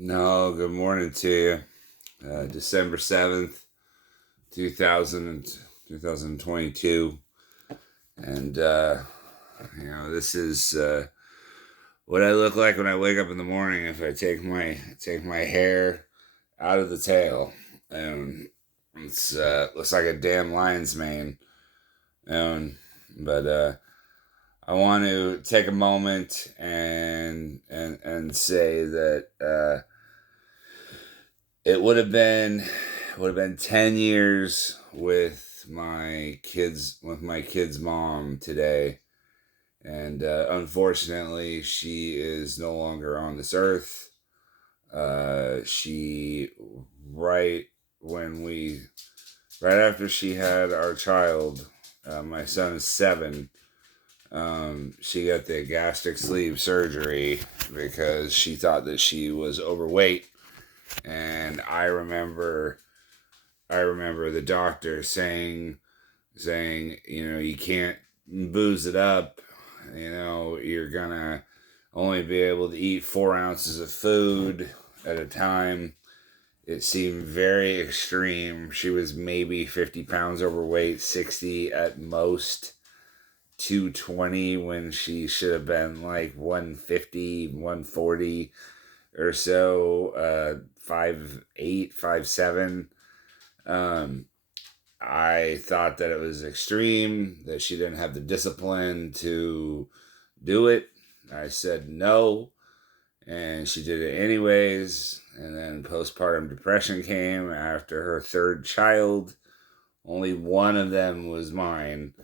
No, good morning to you. December 7th, 2000, 2022. And, this is what I look like when I wake up in the morning if I take my hair out of the tail. And it's looks like a damn lion's mane. And, but I want to take a moment and say that it would have been 10 years with my kid's mom today, and unfortunately she is no longer on this earth. She right when we right after she had our child, my son is 7. She got the gastric sleeve surgery because she thought that she was overweight. And I remember the doctor saying, you can't booze it up. You're gonna only be able to eat 4 ounces of food at a time. It seemed very extreme. She was maybe 50 pounds overweight, 60 at most, 220 when she should have been like 150, 140 or so, 5'8", 5'7". Um, I thought that it was extreme, that she didn't have the discipline to do it. I said no, and she did it anyways. And then postpartum depression came after her third child. Only one of them was mine.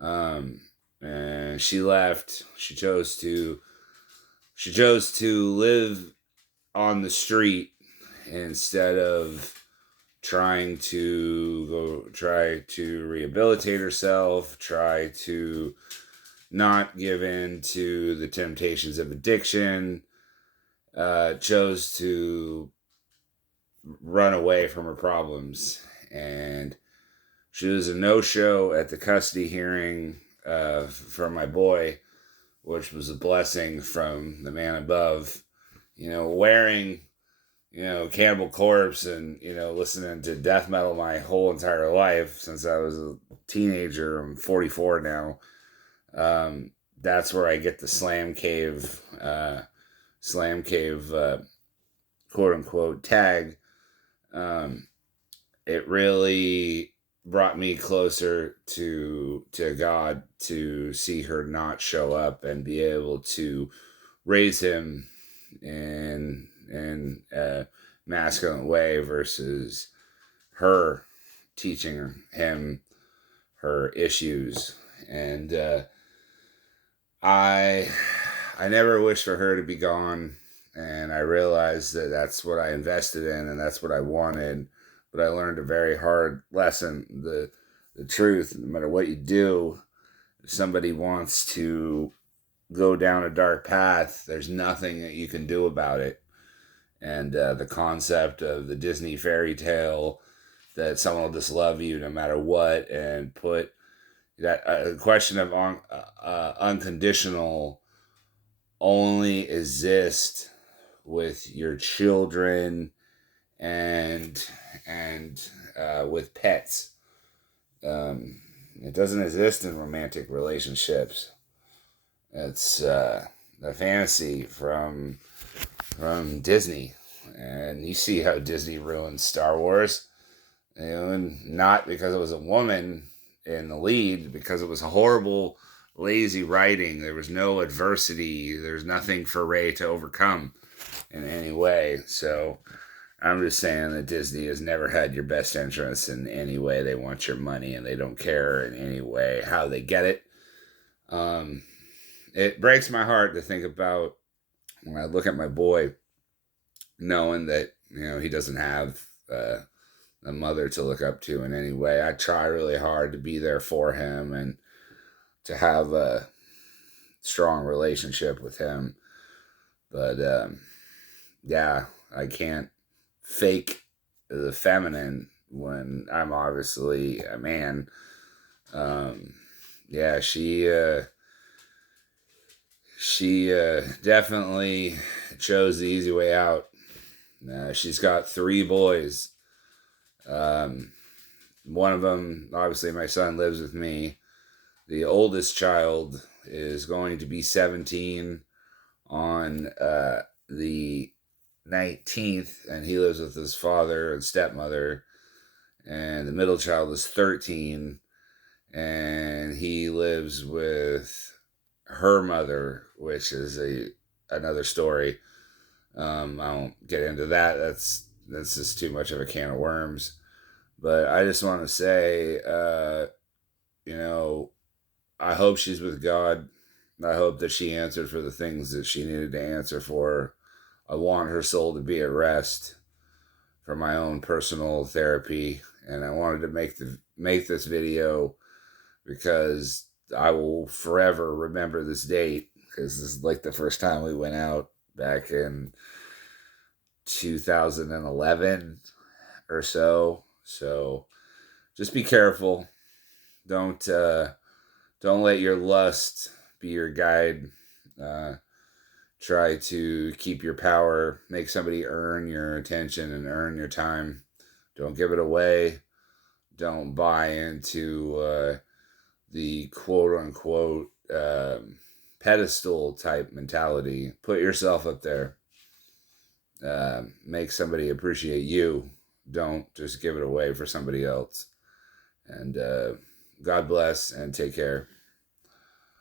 And she left. She chose to live on the street instead of try to rehabilitate herself, try to not give in to the temptations of addiction, chose to run away from her problems. And she was a no-show at the custody hearing for my boy, which was a blessing from the man above. Wearing Cannibal Corpse and, listening to death metal my whole entire life since I was a teenager. I'm 44 now. That's where I get the Slam Cave, quote unquote tag. It really brought me closer to God to see her not show up and be able to raise him in a masculine way versus her teaching him her issues. And I never wished for her to be gone, and I realized that that's what I invested in and that's what I wanted. But I learned a very hard lesson. The truth, no matter what you do, if somebody wants to go down a dark path, there's nothing that you can do about it. And the concept of the Disney fairy tale that someone will just love you no matter what, and put that question of unconditional only exist with your children and with pets. It doesn't exist in romantic relationships. It's a fantasy from Disney, and you see how Disney ruined Star Wars. And not because it was a woman in the lead, because it was horrible, lazy writing. There was no adversity. There's nothing for Rey to overcome in any way. So I'm just saying that Disney has never had your best interests in any way. They want your money, and they don't care in any way how they get it. It breaks my heart to think about when I look at my boy, knowing that he doesn't have a mother to look up to in any way. I try really hard to be there for him and to have a strong relationship with him, but yeah, I can't fake the feminine when I'm obviously a man. Yeah, she definitely chose the easy way out. She's got 3 boys. Um, One of them, obviously, my son lives with me. The oldest child is going to be 17 on the 19th, and he lives with his father and stepmother. And the middle child is 13, and he lives with her mother, which is another story. I won't get into that. That's just too much of a can of worms. But I just want to say, you know, I hope she's with God. I hope that she answered for the things that she needed to answer for. I want her soul to be at rest for my own personal therapy, and I wanted to make this video because I will forever remember this date, because this is like the first time we went out back in 2011 or so. So just be careful. Don't let your lust be your guide. Try to keep your power, make somebody earn your attention and earn your time. Don't give it away. Don't buy into the quote unquote pedestal type mentality. Put yourself up there. Make somebody appreciate you. Don't just give it away for somebody else. And God bless and take care.